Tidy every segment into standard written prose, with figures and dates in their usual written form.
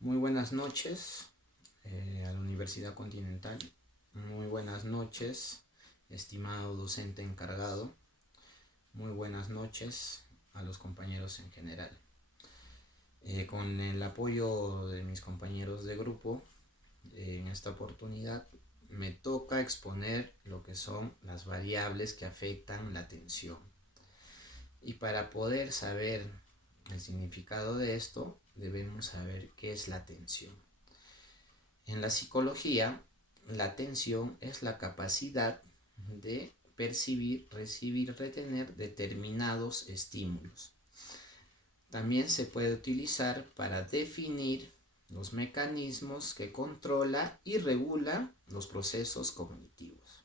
Muy buenas noches a la Universidad Continental. Muy buenas noches, estimado docente encargado. Muy buenas noches a los compañeros en general. Con el apoyo de mis compañeros de grupo, en esta oportunidad me toca exponer lo que son las variables que afectan la atención. Y para poder saber el significado de esto, debemos saber qué es la atención. En la psicología, la atención es la capacidad de percibir, recibir, retener determinados estímulos. También se puede utilizar para definir los mecanismos que controla y regula los procesos cognitivos.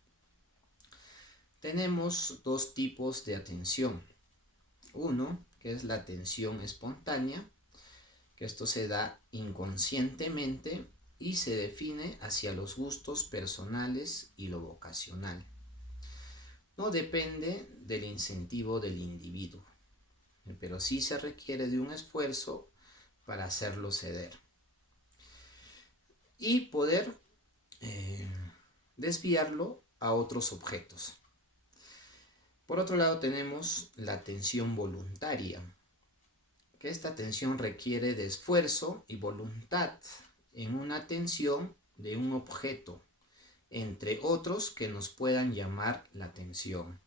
Tenemos dos tipos de atención. Uno, que es la atención espontánea, que esto se da inconscientemente y se define hacia los gustos personales y lo vocacional. No depende del incentivo del individuo, pero sí se requiere de un esfuerzo para hacerlo ceder y poder desviarlo a otros objetos. Por otro lado tenemos la atención voluntaria, que esta atención requiere de esfuerzo y voluntad en una atención de un objeto, entre otros que nos puedan llamar la atención.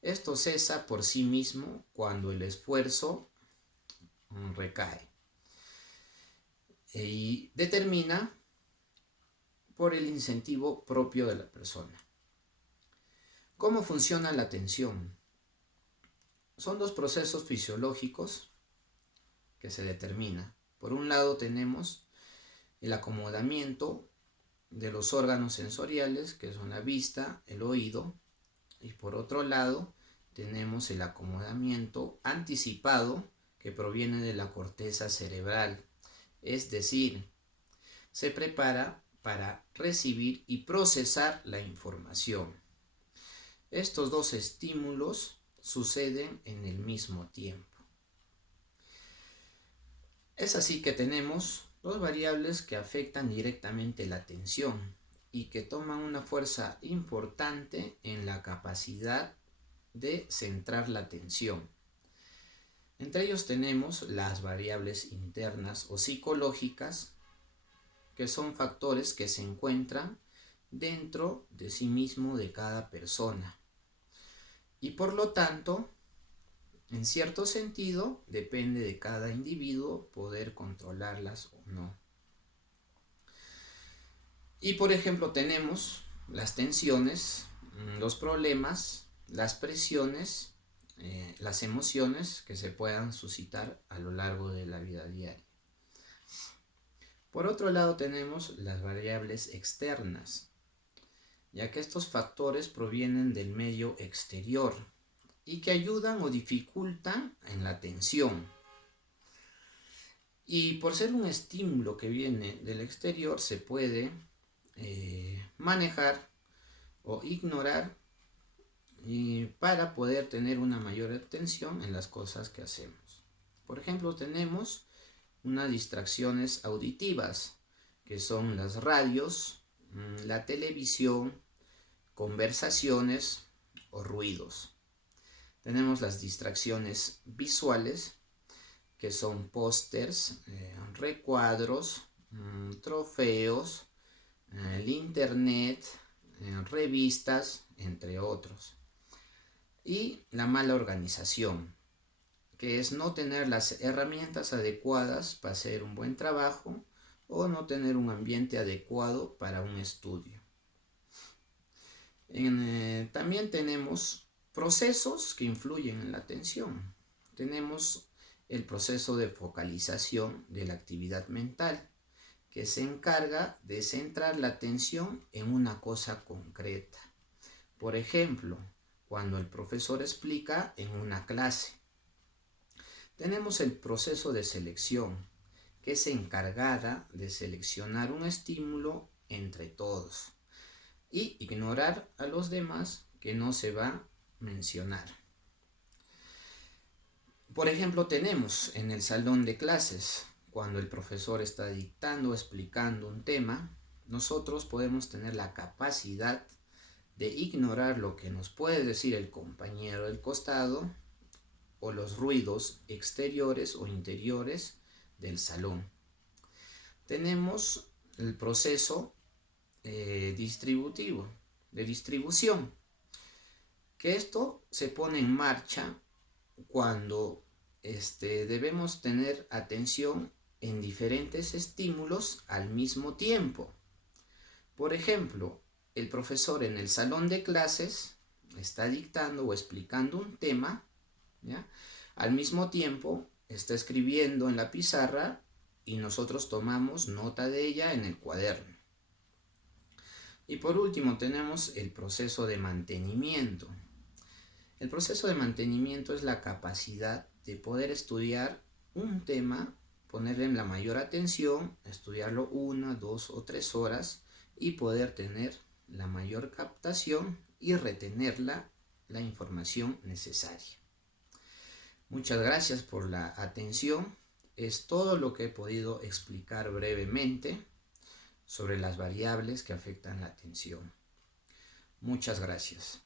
Esto cesa por sí mismo cuando el esfuerzo recae y determina por el incentivo propio de la persona. ¿Cómo funciona la atención? Son dos procesos fisiológicos que se determinan. Por un lado tenemos el acomodamiento de los órganos sensoriales, que son la vista, el oído, y por otro lado tenemos el acomodamiento anticipado que proviene de la corteza cerebral, es decir, se prepara para recibir y procesar la información. Estos dos estímulos suceden en el mismo tiempo. Es así que tenemos dos variables que afectan directamente la atención y que toman una fuerza importante en la capacidad de centrar la atención. Entre ellos tenemos las variables internas o psicológicas, que son factores que se encuentran dentro de sí mismo de cada persona. Y por lo tanto, en cierto sentido, depende de cada individuo poder controlarlas o no. Y por ejemplo tenemos las tensiones, los problemas, las presiones, las emociones que se puedan suscitar a lo largo de la vida diaria. Por otro lado tenemos las variables externas, ya que estos factores provienen del medio exterior y que ayudan o dificultan en la atención. Y por ser un estímulo que viene del exterior se puede manejar o ignorar y para poder tener una mayor atención en las cosas que hacemos. Por ejemplo, tenemos unas distracciones auditivas, que son las radios, la televisión, conversaciones o ruidos. Tenemos las distracciones visuales, que son pósters, recuadros, trofeos, el internet, revistas, entre otros. Y la mala organización, que es no tener las herramientas adecuadas para hacer un buen trabajo o no tener un ambiente adecuado para un estudio. También tenemos procesos que influyen en la atención. Tenemos el proceso de focalización de la actividad mental, que se encarga de centrar la atención en una cosa concreta. Por ejemplo, cuando el profesor explica en una clase. Tenemos el proceso de selección, que es encargada de seleccionar un estímulo entre todos y ignorar a los demás que no se va a mencionar. Por ejemplo, tenemos en el salón de clases, cuando el profesor está dictando o explicando un tema, nosotros podemos tener la capacidad de ignorar lo que nos puede decir el compañero del costado o los ruidos exteriores o interiores del salón. Tenemos el proceso distributivo, de distribución, que esto se pone en marcha cuando debemos tener atención en diferentes estímulos al mismo tiempo. Por ejemplo, el profesor en el salón de clases está dictando o explicando un tema, ¿ya? Al mismo tiempo está escribiendo en la pizarra y nosotros tomamos nota de ella en el cuaderno. Y por último tenemos el proceso de mantenimiento. El proceso de mantenimiento es la capacidad de poder estudiar un tema, ponerle la mayor atención, estudiarlo 1, 2 o 3 horas y poder tener la mayor captación y retener la información necesaria. Muchas gracias por la atención. Es todo lo que he podido explicar brevemente sobre las variables que afectan la atención. Muchas gracias.